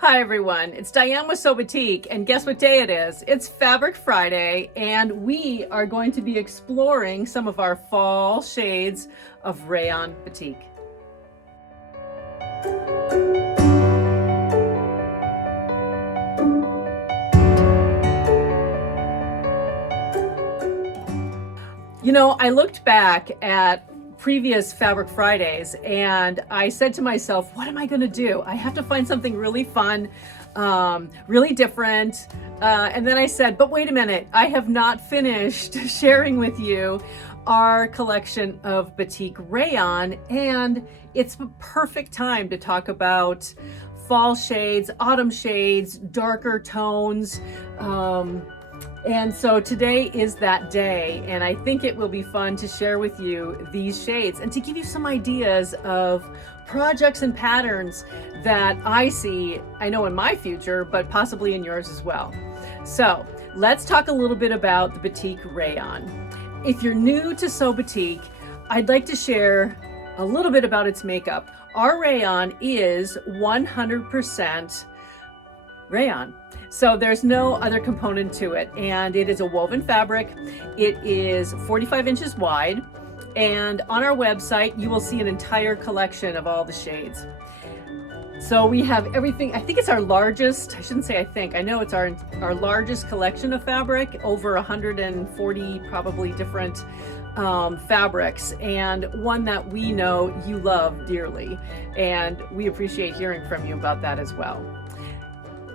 Hi everyone, it's Diane with SewBatik, and guess what day it is? It's Fabric Friday, and we are going to be exploring some of our fall shades of rayon batik. You know, I looked back at previous Fabric Fridays and I said to myself, what am I going to do? I have to find something really fun, really different. And then I said, but wait a minute, I have not finished sharing with you our collection of Batik Rayon, and it's the perfect time to talk about fall shades, autumn shades, darker tones. And so today is that day, and I think it will be fun to share with you these shades and to give you some ideas of projects and patterns that I see, I know in my future, but possibly in yours as well. So let's talk a little bit about the Batik Rayon. If you're new to SewBatik, I'd like to share a little bit about its makeup. Our rayon is 100% rayon. So there's no other component to it, and it is a woven fabric. It is 45 inches wide, and on our website you will see an entire collection of all the shades. So we have everything. I think it's our largest, I shouldn't say I think, I know it's our largest collection of fabric, over 140 probably different fabrics, and one that we know you love dearly, and we appreciate hearing from you about that as well.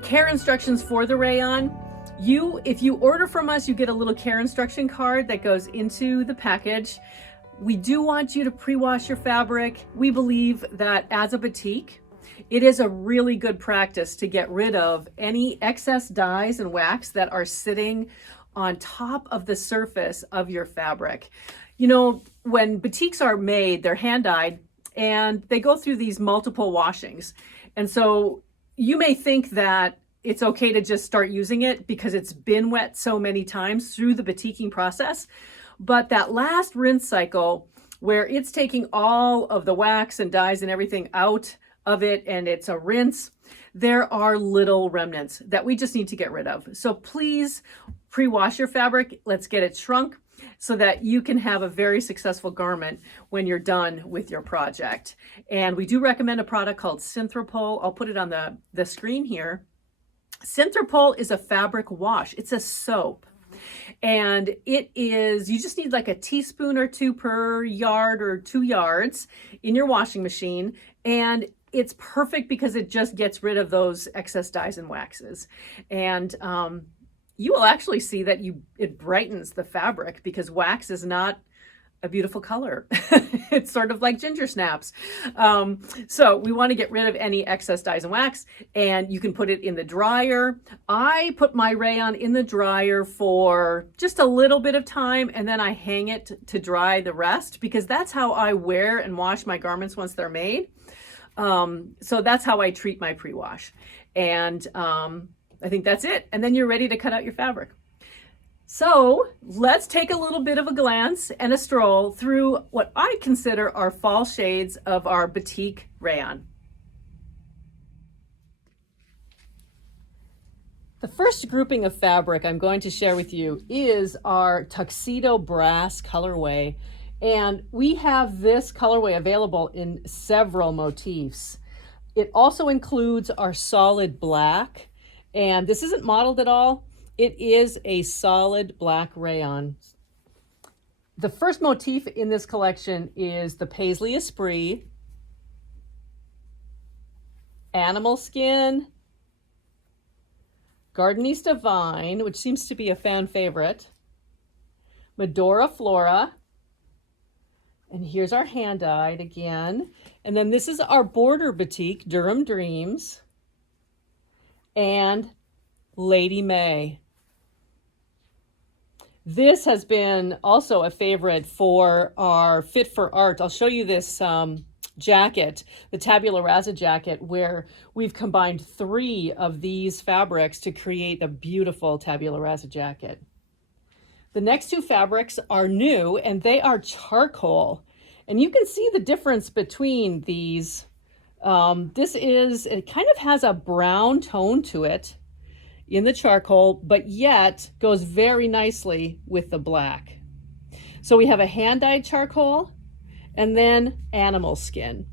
Care instructions for the rayon. If you order from us, you get a little care instruction card that goes into the package. We do want you to pre-wash your fabric. We believe that as a batik, it is a really good practice to get rid of any excess dyes and wax that are sitting on top of the surface of your fabric. You know, when batiks are made, they're hand dyed and they go through these multiple washings. And so you may think that it's okay to just start using it because it's been wet so many times through the batiking process. But that last rinse cycle where it's taking all of the wax and dyes and everything out of it and it's a rinse, there are little remnants that we just need to get rid of. So please pre-wash your fabric. Let's get it shrunk so that you can have a very successful garment when you're done with your project. And we do recommend a product called Synthropol. I'll put it on the screen here. Synthropol is a fabric wash. It's a soap. And it is, you just need like a teaspoon or two per yard or 2 yards in your washing machine. And it's perfect because it just gets rid of those excess dyes and waxes. And you will actually see that it brightens the fabric because wax is not a beautiful color. It's sort of like ginger snaps. So we want to get rid of any excess dyes and wax, and you can put it in the dryer. I put my rayon in the dryer for just a little bit of time, and then I hang it to dry the rest because that's how I wear and wash my garments once they're made. So that's how I treat my pre-wash. And I think that's it. And then you're ready to cut out your fabric. So let's take a little bit of a glance and a stroll through what I consider our fall shades of our Batik Rayon. The first grouping of fabric I'm going to share with you is our Tuxedo Brass colorway. And we have this colorway available in several motifs. It also includes our solid black, and this isn't modeled at all. It is a solid black rayon. The first motif in this collection is the Paisley Esprit, Animal Skin, Gardenista Vine, which seems to be a fan favorite, Medora Flora, and here's our hand-dyed again. And then this is our border batik, Durham Dreams, and Lady May. This has been also a favorite for our Fit for Art. I'll show you this jacket, the tabula rasa jacket, where we've combined 3 of these fabrics to create a beautiful tabula rasa jacket. The next 2 fabrics are new, and they are charcoal. And you can see the difference between these It kind of has a brown tone to it in the charcoal, but yet goes very nicely with the black. So we have a hand-dyed charcoal and then animal skin.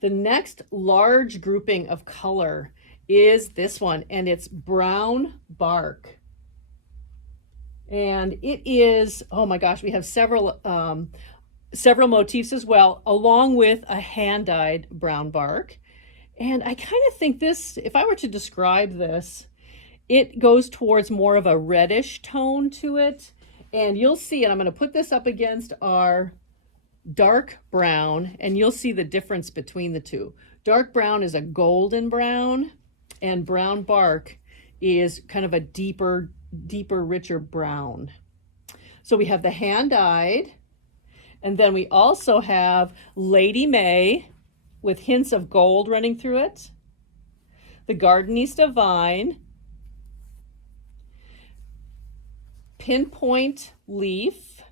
The next large grouping of color is this one, and it's brown bark. And it is, oh my gosh, we have several motifs as well, along with a hand-dyed brown bark. And I kind of think this, if I were to describe this, it goes towards more of a reddish tone to it. And you'll see, and I'm going to put this up against our dark brown, and you'll see the difference between the two. Dark brown is a golden brown, and brown bark is kind of a deeper, richer brown. So we have the hand-dyed, and then we also have Lady May with hints of gold running through it, the Gardenista Vine, Pinpoint Leaf,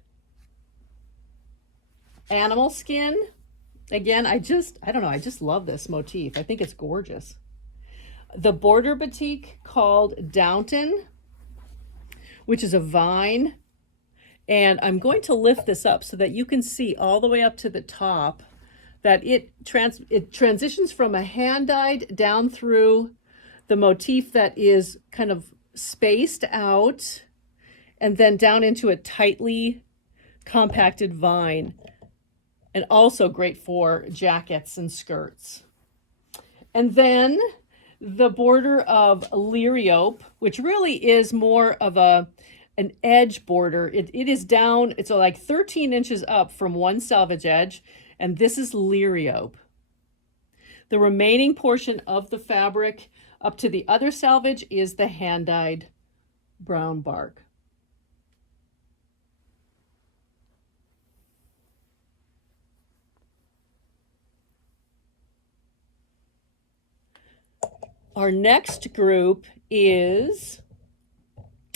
Animal Skin. Again, I don't know, I just love this motif. I think it's gorgeous. The border batik called Downton, which is a vine. And I'm going to lift this up so that you can see all the way up to the top that it transitions from a hand-dyed down through the motif that is kind of spaced out and then down into a tightly compacted vine, and also great for jackets and skirts. And then the border of liriope, which really is more of an edge border. It is down, it's like 13 inches up from one selvage edge, and this is liriope. The remaining portion of the fabric up to the other selvage is the hand-dyed brown bark. Our next group is,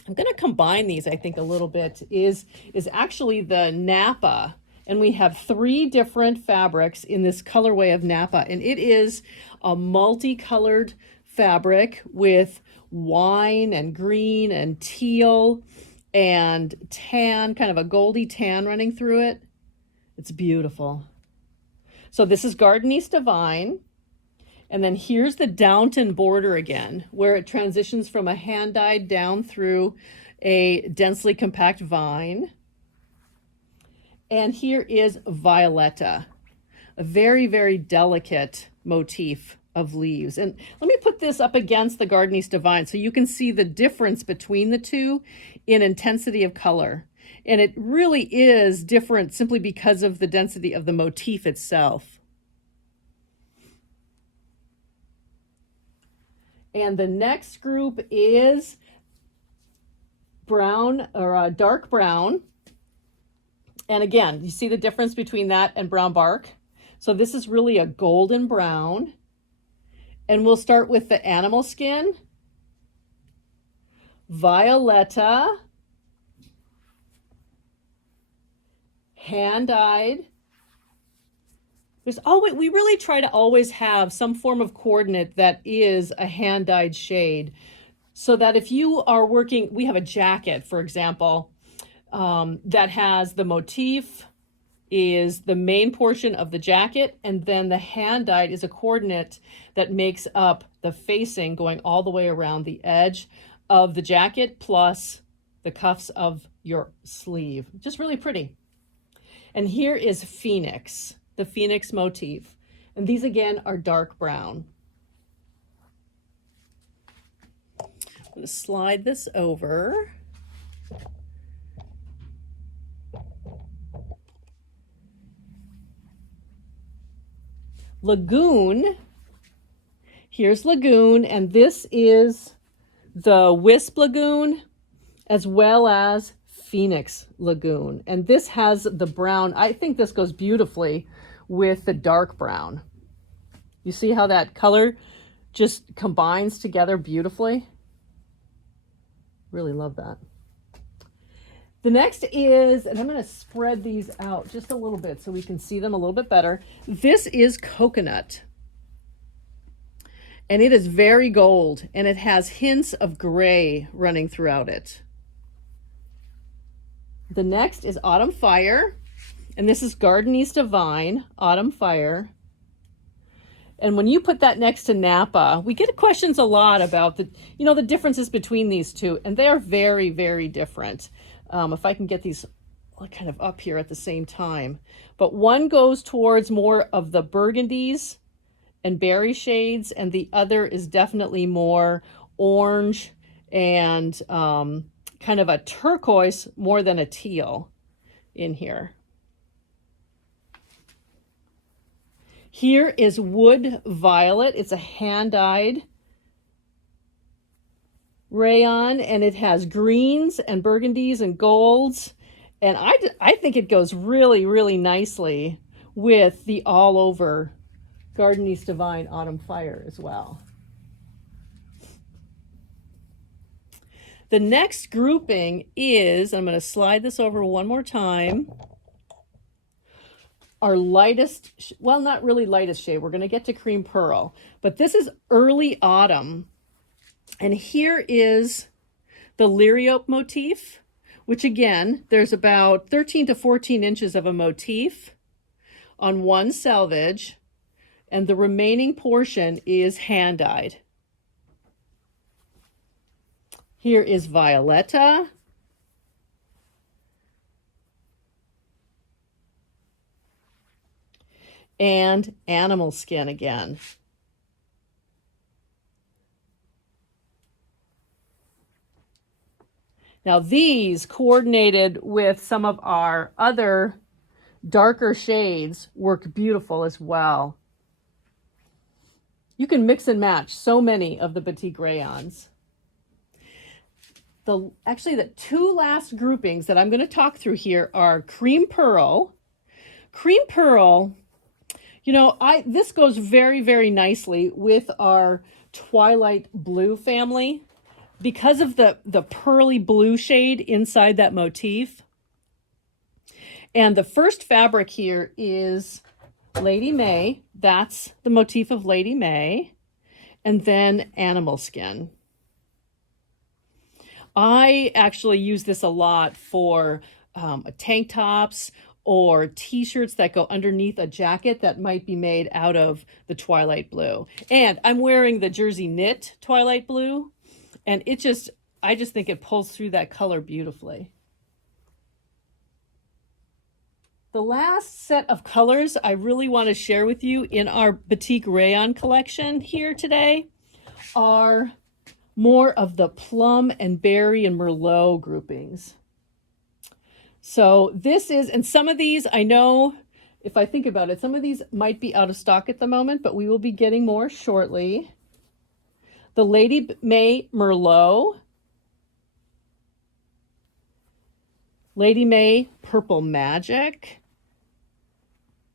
I'm going to combine these, I think, a little bit, is actually the Napa. And we have 3 different fabrics in this colorway of Napa. And it is a multicolored fabric with wine and green and teal and tan, kind of a goldy tan running through it. It's beautiful. So this is Gardenista Vine. And then here's the Downton border again, where it transitions from a hand-dyed down through a densely compact vine. And here is Violetta, a very, very delicate motif of leaves. And let me put this up against the Gardenista Vine so you can see the difference between the two in intensity of color. And it really is different simply because of the density of the motif itself. And the next group is brown, or dark brown. And again, you see the difference between that and brown bark. So this is really a golden brown. And we'll start with the animal skin, Violetta, hand-dyed. We really try to always have some form of coordinate that is a hand-dyed shade, so that if you are working, we have a jacket, for example, that has the motif is the main portion of the jacket, and then the hand-dyed is a coordinate that makes up the facing going all the way around the edge of the jacket plus the cuffs of your sleeve. Just really pretty. And here is Phoenix, the Phoenix motif. And these again are dark brown. I'm going to slide this over. Lagoon. Here's Lagoon, and this is the Wisp Lagoon as well as Phoenix Lagoon. And this has the brown. I think this goes beautifully with the dark brown. You see how that color just combines together beautifully? Really love that. The next is, and I'm going to spread these out just a little bit so we can see them a little bit better. This is coconut. And it is very gold, and it has hints of gray running throughout it. The next is Autumn Fire, and this is Gardenese Divine, Autumn Fire. And when you put that next to Napa, we get questions a lot about the differences between these two, and they are very, very different. If I can get these kind of up here at the same time. But one goes towards more of the burgundies and berry shades, and the other is definitely more orange and kind of a turquoise more than a teal in here. Here is Wood Violet. It's a hand-dyed rayon, and it has greens and burgundies and golds. And I think it goes really, really nicely with the all-over Gardenese Divine Autumn Fire as well. The next grouping is, I'm going to slide this over one more time, our lightest, well, not really lightest shade. We're going to get to Cream Pearl, but this is Early Autumn. And here is the Liriope motif, which again, there's about 13 to 14 inches of a motif on one selvage, and the remaining portion is hand-dyed. Here is Violetta. And Animal Skin again. Now these, coordinated with some of our other darker shades, work beautiful as well. You can mix and match so many of the Batik Rayons. Actually, the two last groupings that I'm going to talk through here are Cream Pearl. Cream Pearl, this goes very, very nicely with our Twilight Blue family because of the pearly blue shade inside that motif. And the first fabric here is Lady May. That's the motif of Lady May. And then Animal Skin. I actually use this a lot for tank tops or t-shirts that go underneath a jacket that might be made out of the Twilight Blue. And I'm wearing the Jersey Knit Twilight Blue, and I just think it pulls through that color beautifully. The last set of colors I really want to share with you in our Batik Rayon collection here today are more of the plum and berry and merlot groupings. So this is, and some of these, I know, if I think about it, some of these might be out of stock at the moment, but we will be getting more shortly. The Lady May Merlot. Lady May Purple Magic.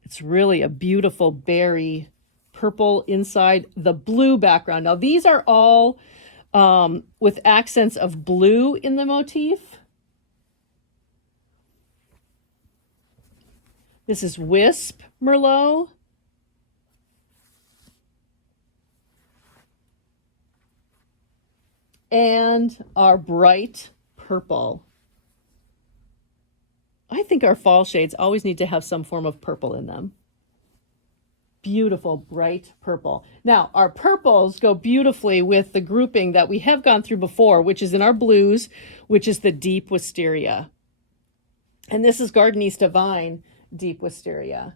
It's really a beautiful berry purple inside the blue background. Now these are all with accents of blue in the motif. This is Wisp Merlot. And our bright purple. I think our fall shades always need to have some form of purple in them. Beautiful, bright purple. Now, our purples go beautifully with the grouping that we have gone through before, which is in our blues, which is the Deep Wisteria. And this is Gardenese Divine Deep Wisteria.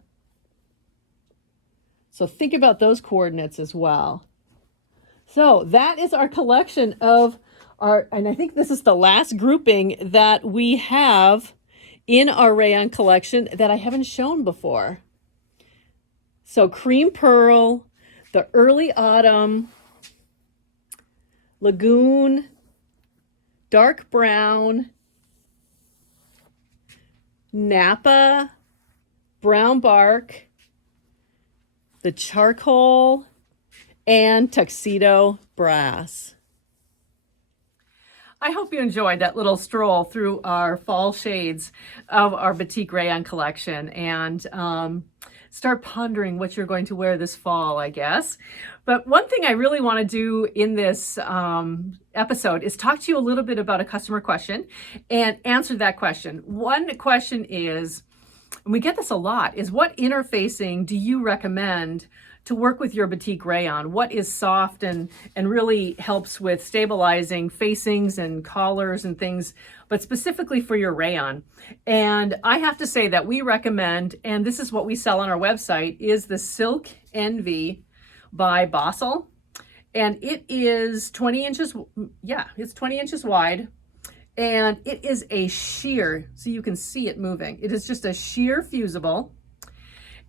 So think about those coordinates as well. So that is our collection of and I think this is the last grouping that we have in our rayon collection that I haven't shown before. So Cream Pearl, the Early Autumn, Lagoon, Dark Brown, Napa, Brown Bark, the Charcoal, and Tuxedo Brass. I hope you enjoyed that little stroll through our fall shades of our Batik Rayon collection, and start pondering what you're going to wear this fall, I guess. But one thing I really want to do in this episode is talk to you a little bit about a customer question and answer that question. One question is, and we get this a lot, is what interfacing do you recommend to work with your Batik Rayon? What is soft and really helps with stabilizing facings and collars and things, but specifically for your rayon? And I have to say that we recommend, and this is what we sell on our website, is the Silk Envy by Bossel. And it is 20 inches, it's 20 inches wide. And it is a sheer, so you can see it moving. It is just a sheer fusible.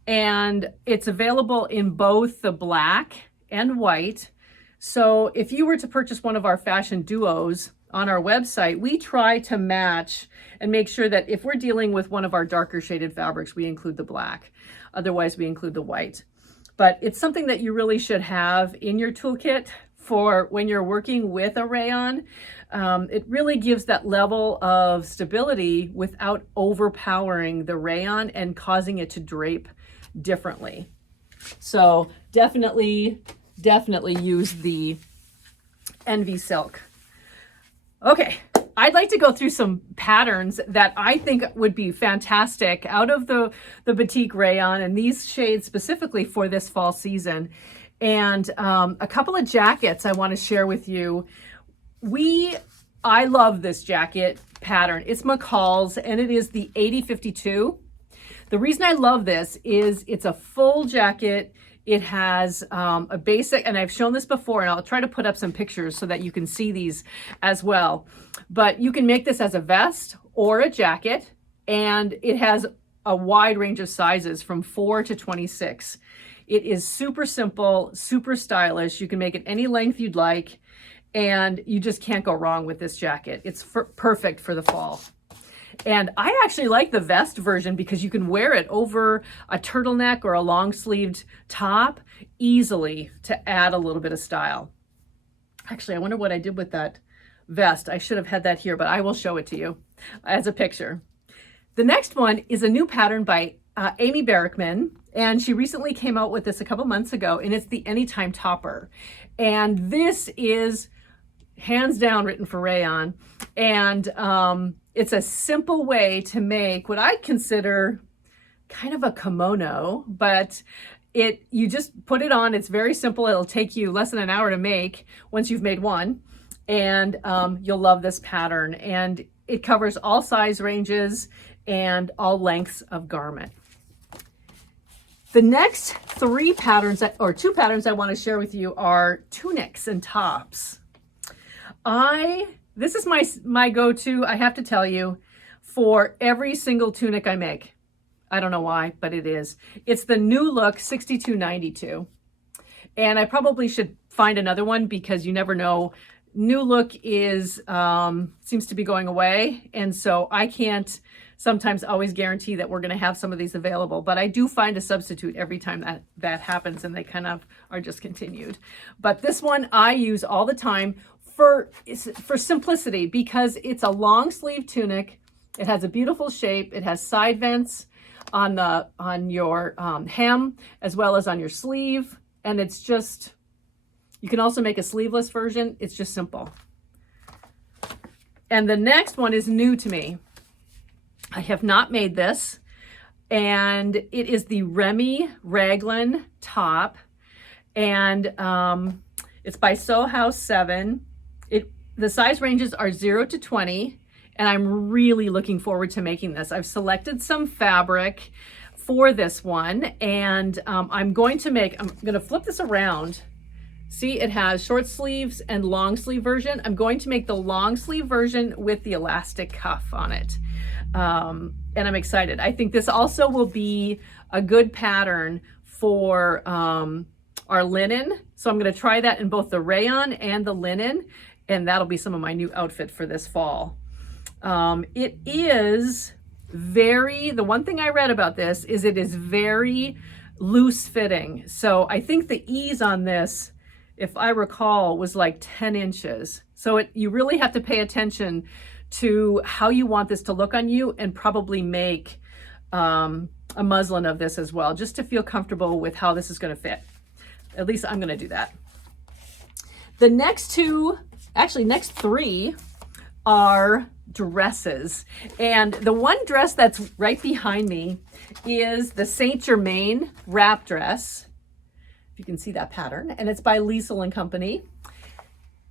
And it's available in both the black and white. So if you were to purchase one of our fashion duos on our website, we try to match and make sure that if we're dealing with one of our darker shaded fabrics, we include the black. Otherwise, we include the white. But it's something that you really should have in your toolkit for when you're working with a rayon. It really gives that level of stability without overpowering the rayon and causing it to drape differently. So definitely use the Envy Silk. Okay, I'd like to go through some patterns that I think would be fantastic out of the Batik Rayon, and these shades specifically for this fall season. And a couple of jackets I want to share with you. I love this jacket pattern. It's McCall's, and it is the 8052. The reason I love this is it's a full jacket. It has a basic, and I've shown this before, and I'll try to put up some pictures so that you can see these as well. But you can make this as a vest or a jacket, and it has a wide range of sizes from 4 to 26. It is super simple, super stylish. You can make it any length you'd like, and you just can't go wrong with this jacket. It's perfect for the fall. And I actually like the vest version because you can wear it over a turtleneck or a long-sleeved top easily to add a little bit of style. Actually, I wonder what I did with that vest. I should have had that here, but I will show it to you as a picture. The next one is a new pattern by Amy Barrickman, and she recently came out with this a couple months ago, and it's the Anytime Topper. And this is hands down written for rayon, and it's a simple way to make what I consider kind of a kimono, but you just put it on. It's very simple. It'll take you less than an hour to make once you've made one, and you'll love this pattern. And it covers all size ranges and all lengths of garment. The next two patterns I want to share with you are tunics and tops. This is my go-to, I have to tell you, for every single tunic I make. I don't know why, but it is. It's the New Look 6292. And I probably should find another one because you never know. New Look seems to be going away. And so I can't sometimes always guarantee that we're going to have some of these available, but I do find a substitute every time that happens, and they kind of are discontinued. But this one I use all the time for simplicity, because it's a long sleeve tunic. It has a beautiful shape. It has side vents on your hem as well as on your sleeve, and it's just, you can also make a sleeveless version. It's just simple. And the next one is new to me. I have not made this, and it is the Remy Raglan top, and it's by Sew House 7. The size ranges are 0 to 20, and I'm really looking forward to making this. I've selected some fabric for this one, and I'm going to flip this around. See, it has short sleeves and long sleeve version. I'm going to make the long sleeve version with the elastic cuff on it. And I'm excited. I think this also will be a good pattern for our linen. So I'm going to try that in both the rayon and the linen, and that'll be some of my new outfit for this fall. It is the one thing I read about this is it is very loose fitting. So I think the ease on this if I recall, was like 10 inches. So you really have to pay attention to how you want this to look on you, and probably make a muslin of this as well, just to feel comfortable with how this is going to fit. At least I'm going to do that. The next two, actually next three, are dresses. And the one dress that's right behind me is the Saint Germain wrap dress. If you can see that pattern, and it's by Liesel and Company.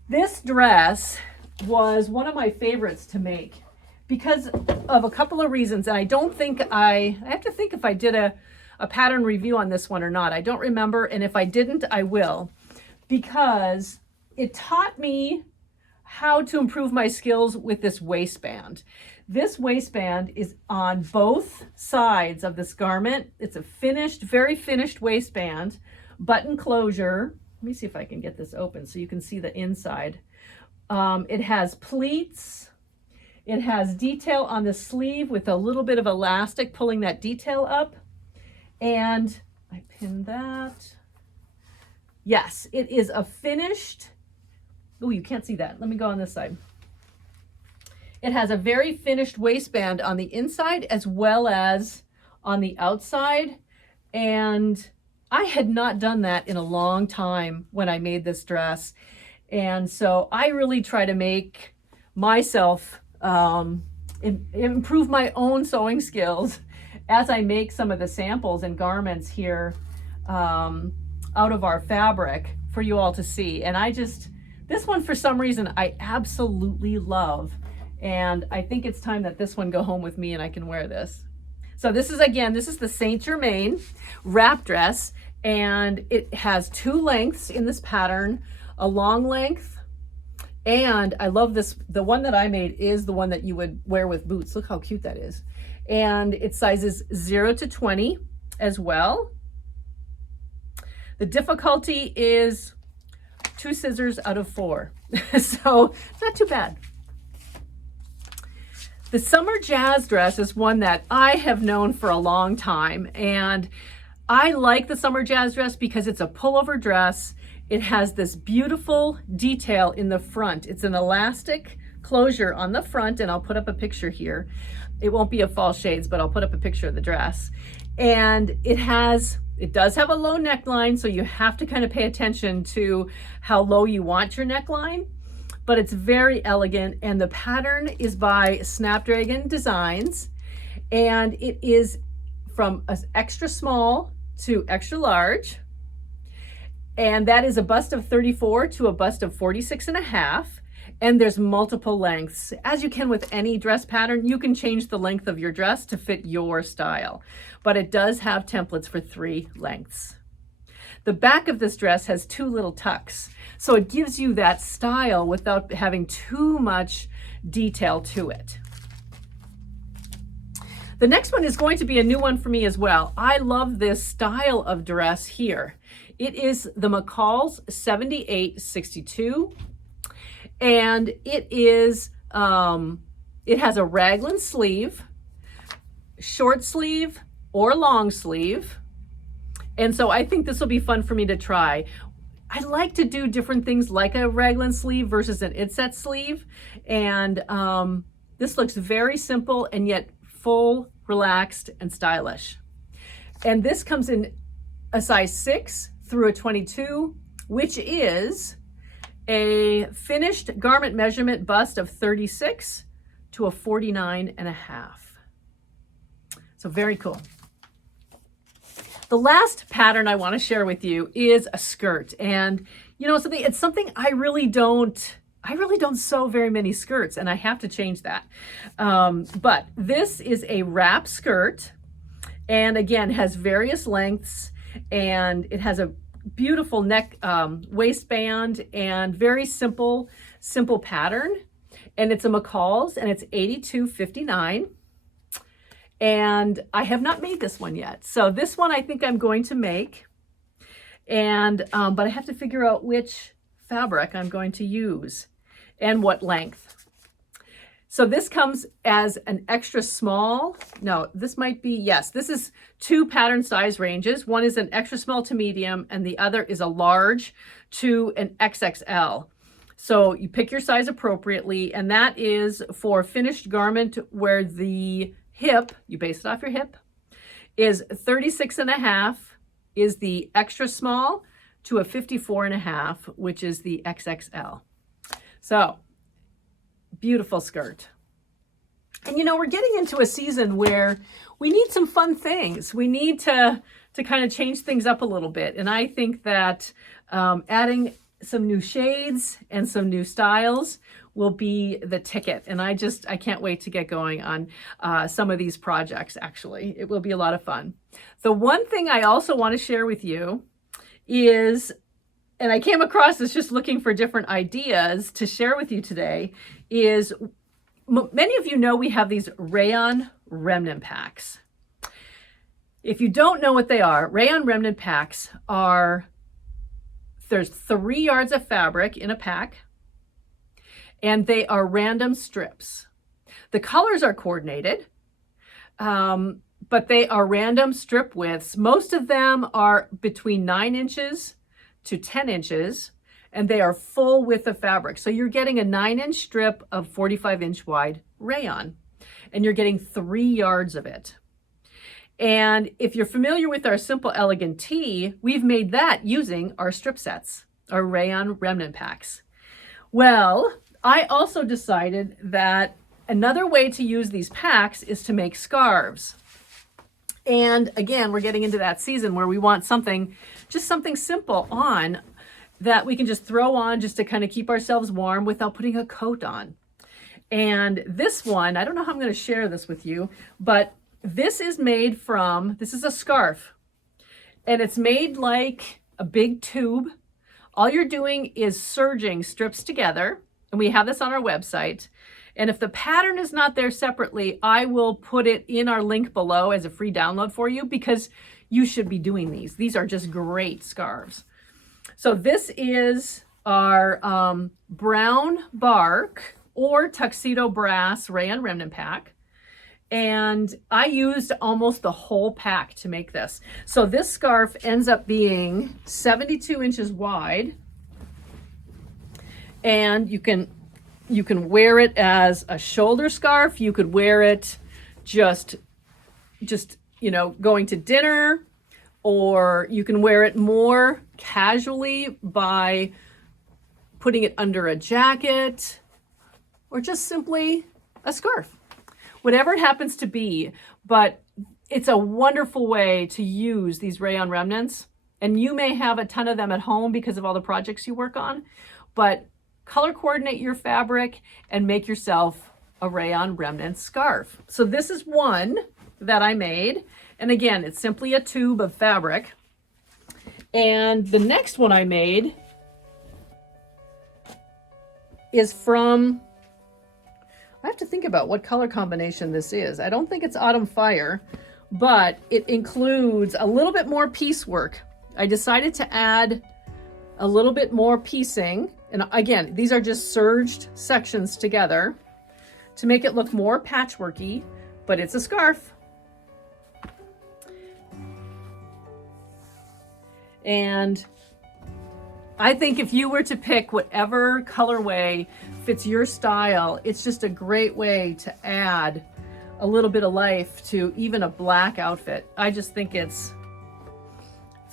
This dress was one of my favorites to make because of a couple of reasons. And I don't think I have to think if I did a pattern review on this one or not. I don't remember. And if I didn't, I will, because it taught me how to improve my skills with this waistband. This waistband is on both sides of this garment. It's a finished, very finished waistband, button closure. Let me see if I can get this open so you can see the inside. It has pleats. It has detail on the sleeve with a little bit of elastic pulling that detail up. And I pinned that. Yes, it is a finished. Oh, you can't see that. Let me go on this side. It has a very finished waistband on the inside as well as on the outside. And I had not done that in a long time when I made this dress. And so I really try to make myself improve my own sewing skills as I make some of the samples and garments here out of our fabric for you all to see. And this one, for some reason, I absolutely love. And I think it's time that this one go home with me and I can wear this. So this is the Saint Germain wrap dress, and it has two lengths in this pattern, a long length, and I love this. The one that I made is the one that you would wear with boots. Look how cute that is. And it sizes 0 to 20 as well. The difficulty is 2 scissors out of 4. So not too bad. The summer jazz dress is one that I have known for a long time, and I like the summer jazz dress because it's a pullover dress. It has this beautiful detail in the front. It's an elastic closure on the front, and I'll put up a picture here. It won't be of false shades, but I'll put up a picture of the dress. And it does have a low neckline, so you have to kind of pay attention to how low you want your neckline. But it's very elegant, and the pattern is by Snapdragon Designs, and it is from an extra small to extra large, and that is a bust of 34 to a bust of 46.5, and there's multiple lengths. As you can with any dress pattern, you can change the length of your dress to fit your style, but it does have templates for 3 lengths. The back of this dress has 2 little tucks, so it gives you that style without having too much detail to it. The next one is going to be a new one for me as well. I love this style of dress here. It is the McCall's 7862, and it has a raglan sleeve, short sleeve or long sleeve. And so I think this will be fun for me to try. I like to do different things like a raglan sleeve versus an inset sleeve. And this looks very simple and yet full, relaxed, and stylish. And this comes in a size 6 through a 22, which is a finished garment measurement bust of 36 to a 49.5. So very cool. The last pattern I want to share with you is a skirt. And it's something I really don't sew very many skirts, and I have to change that. But this is a wrap skirt, and again, has various lengths, and it has a beautiful neck waistband and very simple pattern. And it's a McCall's, and it's $82.59. And I have not made this one yet. So this one I think I'm going to make. And but I have to figure out which fabric I'm going to use and what length. So this comes as an extra small. No, this might be, yes, this is 2 pattern size ranges. One is an extra small to medium, and the other is a large to an XXL. So you pick your size appropriately, and that is for finished garment where the hip, you base it off your hip, is 36.5 is the extra small to a 54.5, which is the XXL. So beautiful skirt. And you know, we're getting into a season where we need some fun things. We need to kind of change things up a little bit. And I think that adding some new shades and some new styles will be the ticket. And I can't wait to get going on some of these projects, actually. It will be a lot of fun. The one thing I also want to share with you is, and I came across this just looking for different ideas to share with you today, is many of you know we have these rayon remnant packs. If you don't know what they are, rayon remnant packs are, there's 3 yards of fabric in a pack, and they are random strips. The colors are coordinated, but they are random strip widths. Most of them are between 9 inches to 10 inches, and they are full width of fabric. So you're getting a 9-inch strip of 45-inch wide rayon, and you're getting 3 yards of it. And if you're familiar with our Simple Elegant Tee, we've made that using our strip sets, our rayon remnant packs. Well, I also decided that another way to use these packs is to make scarves. And again, we're getting into that season where we want something, just something simple on that we can just throw on just to kind of keep ourselves warm without putting a coat on. And this one, I don't know how I'm going to share this with you, but this is made from, this is a scarf, and it's made like a big tube. All you're doing is serging strips together, and we have this on our website. And if the pattern is not there separately, I will put it in our link below as a free download for you, because you should be doing these. These are just great scarves. So this is our brown bark or tuxedo brass rayon remnant pack. And I used almost the whole pack to make this. So this scarf ends up being 72 inches wide. And you can wear it as a shoulder scarf. You could wear it just you know, going to dinner, or you can wear it more casually by putting it under a jacket, or just simply a scarf. Whatever it happens to be, but it's a wonderful way to use these rayon remnants. And you may have a ton of them at home because of all the projects you work on, but color coordinate your fabric and make yourself a rayon remnant scarf. So this is one that I made. And again, it's simply a tube of fabric. And the next one I made is from, I have to think about what color combination this is. I don't think it's Autumn Fire, but it includes a little bit more piecework. I decided to add a little bit more piecing. And again, these are just serged sections together to make it look more patchworky, but it's a scarf. And I think if you were to pick whatever colorway fits your style, it's just a great way to add a little bit of life to even a black outfit. I just think it's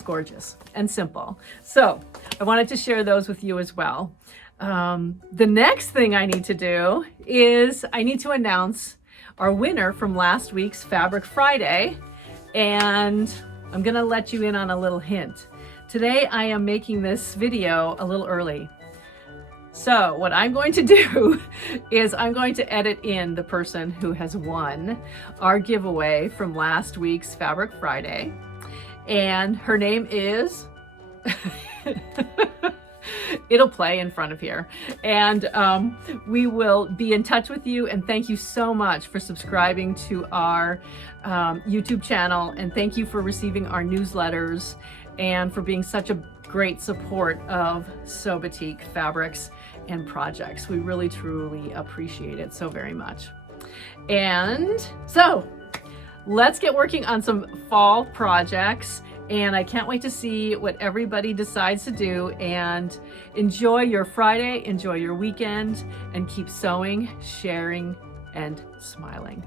gorgeous and simple. So I wanted to share those with you as well. The next thing I need to do is I need to announce our winner from last week's Fabric Friday, and I'm gonna let you in on a little hint. Today I am making this video a little early. So what I'm going to do is I'm going to edit in the person who has won our giveaway from last week's Fabric Friday. And her name is, it'll play in front of here. And we will be in touch with you. And thank you so much for subscribing to our YouTube channel. And thank you for receiving our newsletters and for being such a great support of SewBatik fabrics and projects. We really truly appreciate it so very much. And so let's get working on some fall projects, and I can't wait to see what everybody decides to do. And enjoy your Friday, enjoy your weekend, and keep sewing, sharing, and smiling.